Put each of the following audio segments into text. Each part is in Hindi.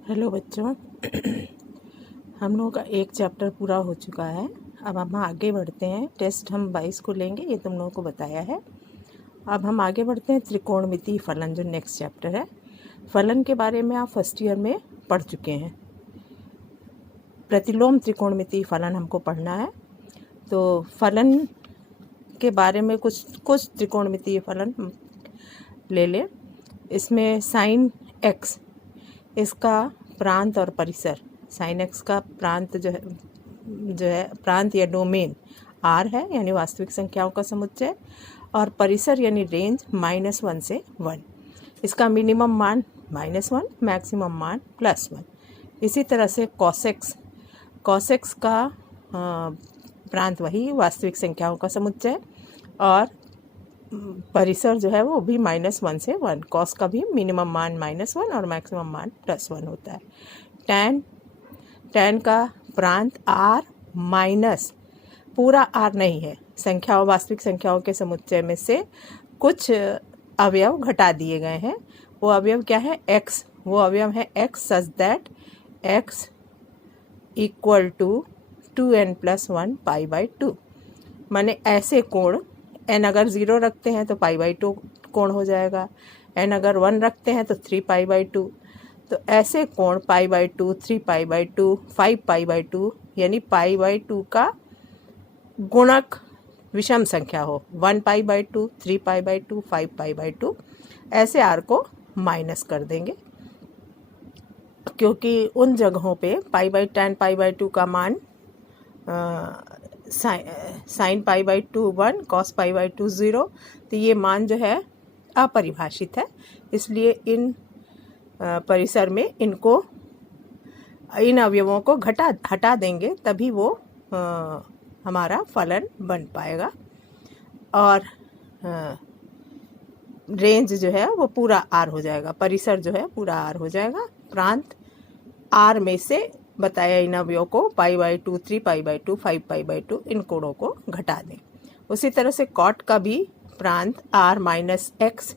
हेलो बच्चों। हम लोगों का एक चैप्टर पूरा हो चुका है। अब हम आगे बढ़ते हैं। टेस्ट हम 22 को लेंगे, ये तुम लोगों को बताया है। अब हम आगे बढ़ते हैं त्रिकोणमितीय फलन, जो नेक्स्ट चैप्टर है। फलन के बारे में आप फर्स्ट ईयर में पढ़ चुके हैं। प्रतिलोम त्रिकोणमितीय फलन हमको पढ़ना है। तो फलन के बारे में कुछ त्रिकोणमितीय फलन ले लें। इसमें साइन एक्स, इसका प्रांत और परिसर, साइन एक्स का प्रांत जो है प्रांत या डोमेन आर है, यानी वास्तविक संख्याओं का समुच्चय, और परिसर यानी रेंज -1 से 1। इसका मिनिमम मान -1, मैक्सिमम मान +1। इसी तरह से कॉसेक्स का प्रांत वही वास्तविक संख्याओं का समुच्चय, और परिसर जो है वो भी -1 से 1। कॉस का भी मिनिमम मान -1 और मैक्सिमम मान +1 होता है। टैन का प्रांत आर माइनस, पूरा आर नहीं है, संख्याओं वास्तविक संख्याओं के समुच्चय में से कुछ अवयव घटा दिए गए हैं। वो अवयव क्या है? एक्स। वो अवयव है x such that x equal to 2n+1 π/2। माने ऐसे कोण, n अगर 0 रखते हैं तो π/2 कोण हो जाएगा, n अगर 1 रखते हैं तो 3 π/2। तो ऐसे कोण π/2, 3 π/2, 5 π/2, यानी π/2 का गुणक विषम संख्या हो, 1 π/2, 3 π/2, 5 π/2, ऐसे आर को माइनस कर देंगे, क्योंकि उन जगहों पे tan π/2 का मान साइन π/2 1, कॉस π/2 0, तो ये मान जो है अपरिभाषित है। इसलिए इन परिसर में इन अवयवों को हटा देंगे, तभी वो हमारा फलन बन पाएगा। और रेंज जो है वो पूरा आर हो जाएगा, परिसर जो है पूरा आर हो जाएगा। प्रांत आर में से बताया इन अवयवों को π/2, 3 π/2, 5 π/2, इन कोणों को घटा दें। उसी तरह से कॉट का भी प्रांत r - x,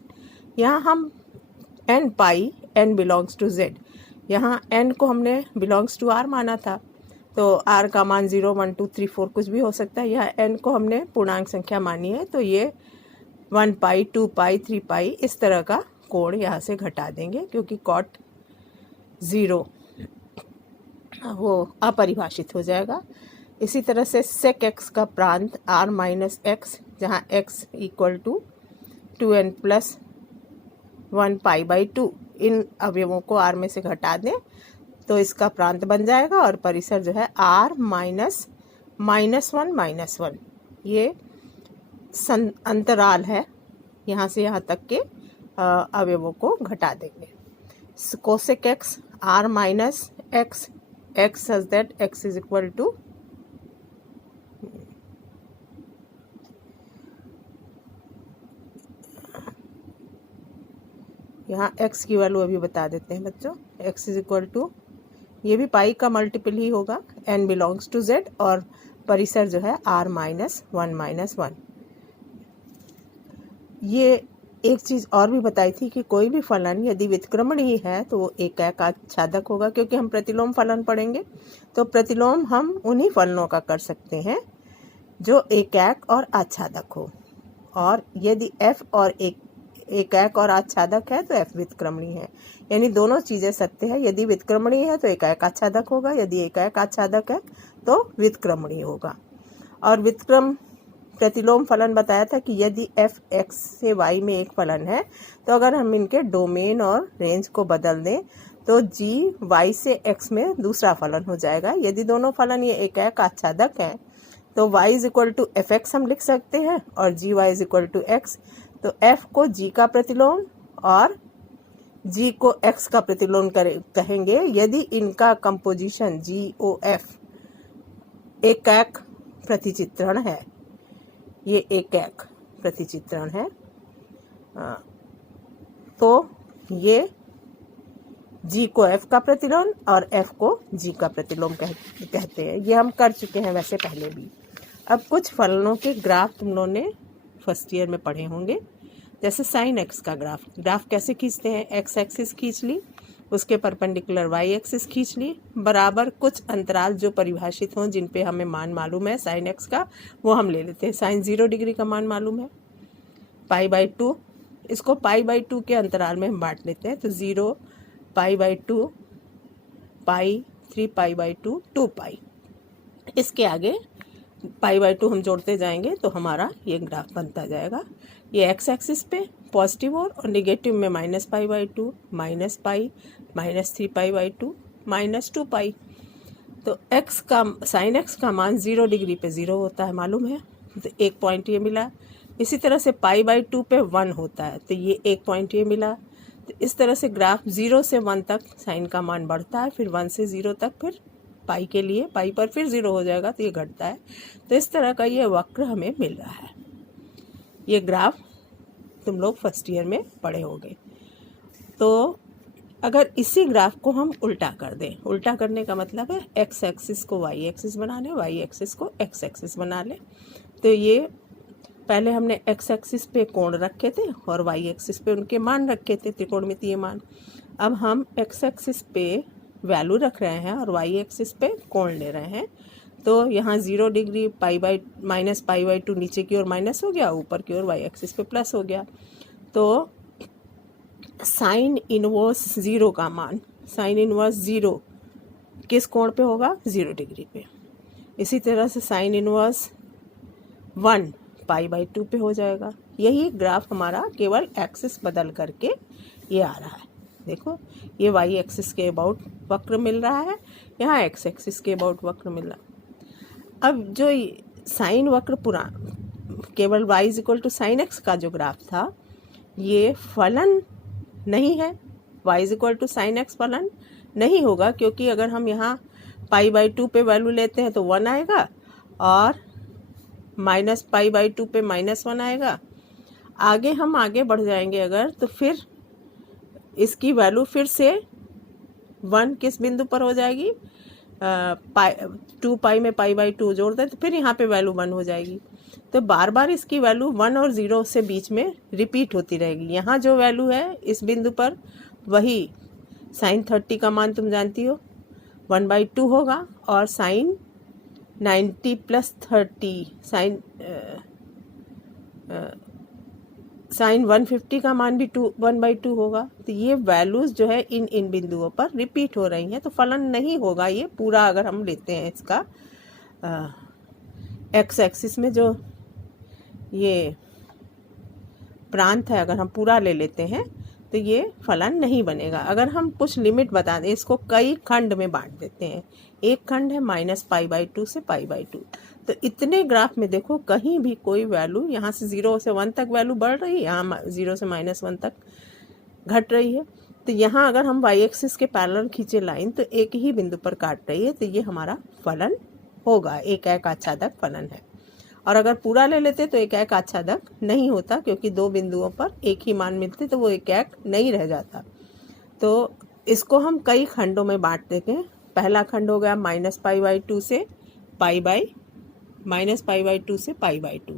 यहाँ हम n बिलोंग्स टू z, यहाँ n को हमने बिलोंग्स टू r माना था, तो r का मान 0, 1, 2, 3, 4 कुछ भी हो सकता है। यहाँ n को हमने पूर्णांक संख्या मानी है, तो ये 1 π, 2 π, 3 π, इस तरह का कोण यहाँ से घटा देंगे, क्योंकि कॉट 0 वो अपरिभाषित हो जाएगा। इसी तरह से सेक एक्स का प्रांत r - x, जहाँ x इक्वल टू 2n+1 π/2, इन अवयवों को r में से घटा दें तो इसका प्रांत बन जाएगा, और परिसर जो है r -1 ये अंतराल है, यहाँ से यहाँ तक के अवयवों को घटा देंगे। Cosec x r - x, x such that x is equal to यहाँ x की वैल्यू अभी बता देते हैं बच्चों। x इज इक्वल टू, ये भी पाई का मल्टीपल ही होगा, n बिलोंग्स टू z, और परिसर जो है r -1 - 1। ये एक चीज़ और भी बताई थी कि कोई भी फलन यदि व्युत्क्रमणीय है तो वो एकैक आच्छादक होगा, क्योंकि हम प्रतिलोम फलन पढ़ेंगे। तो प्रतिलोम हम उन्हीं फलनों का कर सकते हैं जो एकैक और आच्छादक हो, और यदि f और एकैक और आच्छादक है तो f व्युत्क्रमणीय है, यानी दोनों चीज़ें सत्य है। यदि व्युत्क्रमणीय है तो एकैक आच्छादक होगा, यदि एकैक आच्छादक है तो व्युत्क्रमणीय होगा। और व्युत्क्रम प्रतिलोम फलन बताया था कि यदि f x से y में एक फलन है, तो अगर हम इनके डोमेन और रेंज को बदल दें तो g y से x में दूसरा फलन हो जाएगा। यदि दोनों फलन ये एकैक आच्छादक हैं तो y is equal to fx हम लिख सकते हैं, और gy is equal to x। तो f को g का प्रतिलोम और g को x का प्रतिलोम कहेंगे यदि इनका कंपोजिशन GOF एकैक प्रतिचित्रण है। ये एकैक प्रतिचित्रण है, तो ये g को f का प्रतिलोम और f को g का प्रतिलोम कहते हैं। ये हम कर चुके हैं वैसे पहले भी। अब कुछ फलनों के ग्राफ तुम लोगों ने फर्स्ट ईयर में पढ़े होंगे, जैसे साइन एक्स का ग्राफ कैसे खींचते हैं। एक्स एक्सिस खींच ली, उसके परपेंडिकुलर वाई एक्सिस खींच ली, बराबर कुछ अंतराल जो परिभाषित हों जिन पे हमें मान मालूम है साइन एक्स का, वो हम ले लेते हैं। साइन 0 डिग्री का मान मालूम है π/2, इसको π/2 के अंतराल में हम बांट लेते हैं। तो 0, π/2, पाई, 3π/2, 2π। इसके आगे π/2 हम जोड़ते जाएंगे तो हमारा ये ग्राफ बनता जाएगा। ये एक्स एक्सिस पे पॉजिटिव और नेगेटिव में -π/2, -π, -3π/2, -2π। तो एक्स का साइन एक्स का मान 0 डिग्री पे 0 होता है, मालूम है, तो 1 पॉइंट ये मिला। इसी तरह से π/2 पे 1 होता है, तो ये 1 पॉइंट ये मिला। तो इस तरह से ग्राफ 0 से 1 तक साइन का मान बढ़ता है, फिर 1 से 0 तक, फिर पाई के लिए पाई पर फिर 0 हो जाएगा तो ये घटता है। तो इस तरह का ये वक्र हमें मिल रहा है। ये ग्राफ तुम लोग फर्स्ट ईयर में पढ़े होंगे। तो अगर इसी ग्राफ को हम उल्टा कर दें, उल्टा करने का मतलब है एक्स एक्सिस को वाई एक्सिस बना लें, वाई एक्सिस को एक्स एक्सिस बना लें। तो ये पहले हमने एक्स एक्सिस पे कोण रखे थे और वाई एक्सिस पे उनके मान रखे थे, त्रिकोणमितीय मान। अब हम एक्स एक्सिस पे वैल्यू रख रहे हैं और वाई एक्सिस पे कोण ले रहे हैं। तो यहाँ 0 डिग्री -π/2 नीचे की ओर माइनस हो गया, ऊपर की ओर वाई एक्सिस पे प्लस हो गया। तो साइन इनवर्स 0 का मान, साइन इनवर्स 0 किस कोण पे होगा? 0 डिग्री पे। इसी तरह से साइन इनवर्स 1 π/2 पे हो जाएगा। यही ग्राफ हमारा केवल एक्सिस बदल करके ये आ रहा है। देखो, ये वाई एक्सिस के अबाउट वक्र मिल रहा है, यहाँ एक्स एक्सिस के अबाउट वक्र मिल रहा है। अब जो साइन वक्र पूरा केवल y = साइन एक्स का जो ग्राफ था, ये फलन नहीं है। y = साइन एक्स फलन नहीं होगा, क्योंकि अगर हम यहाँ π/2 पे वैल्यू लेते हैं तो 1 आएगा और -π/2 पे -1 आएगा। आगे हम आगे बढ़ जाएंगे अगर, तो फिर इसकी वैल्यू फिर से 1 किस बिंदु पर हो जाएगी? 2π में π/2 जोड़ दें तो फिर यहाँ पे वैल्यू 1 हो जाएगी। तो बार बार इसकी वैल्यू 1 और 0 से बीच में रिपीट होती रहेगी। यहाँ जो वैल्यू है इस बिंदु पर, वही साइन 30 का मान तुम जानती हो 1/2 होगा, और साइन 90 + 30 साइन 150 का मान भी 1/2 होगा। तो ये वैल्यूज़ जो है इन बिंदुओं पर रिपीट हो रही हैं, तो फलन नहीं होगा ये पूरा। अगर हम लेते हैं इसका एक्स एक्सिस में जो ये प्रांत है, अगर हम पूरा ले लेते हैं तो ये फलन नहीं बनेगा। अगर हम कुछ लिमिट बता दें, इसको कई खंड में बांट देते हैं। एक खंड है -π/2 से π/2। तो इतने ग्राफ में देखो कहीं भी कोई वैल्यू, यहाँ से 0 से 1 तक वैल्यू बढ़ रही है, यहाँ 0 से -1 तक घट रही है। तो यहाँ अगर हम वाई एक्सिस के पैरेलल खींचे लाइन तो एक ही बिंदु पर काट रही है, तो ये हमारा फलन होगा, एक आच्छादक फलन है। और अगर पूरा ले लेते तो एक आच्छादक नहीं होता, क्योंकि 2 बिंदुओं पर एक ही मान मिलते तो वो एक नहीं रह जाता। तो इसको हम कई खंडों में बांट देते हैं। पहला खंड हो गया -π/2 से -π/2 से π/2।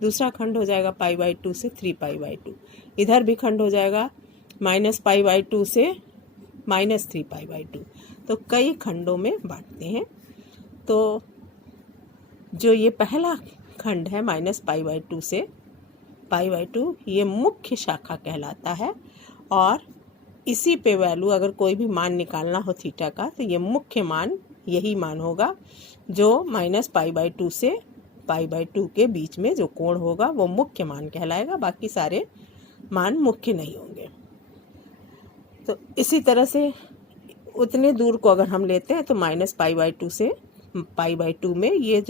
दूसरा खंड हो जाएगा π/2 से 3π/2। इधर भी खंड हो जाएगा -π/2 से -3π/2। तो कई खंडों में बांटते हैं। तो जो ये पहला खंड है -π/2 से π/2, ये मुख्य शाखा कहलाता है। और इसी पे वैल्यू अगर कोई भी मान निकालना हो थीटा का, तो ये मुख्य मान यही मान होगा, जो -π/2 से π/2 के बीच में जो कोण होगा वो मुख्य मान कहलाएगा। बाकी सारे मान मुख्य नहीं होंगे। तो इसी तरह से उतने दूर को अगर हम लेते हैं तो -π/2 से π/2 में ये जो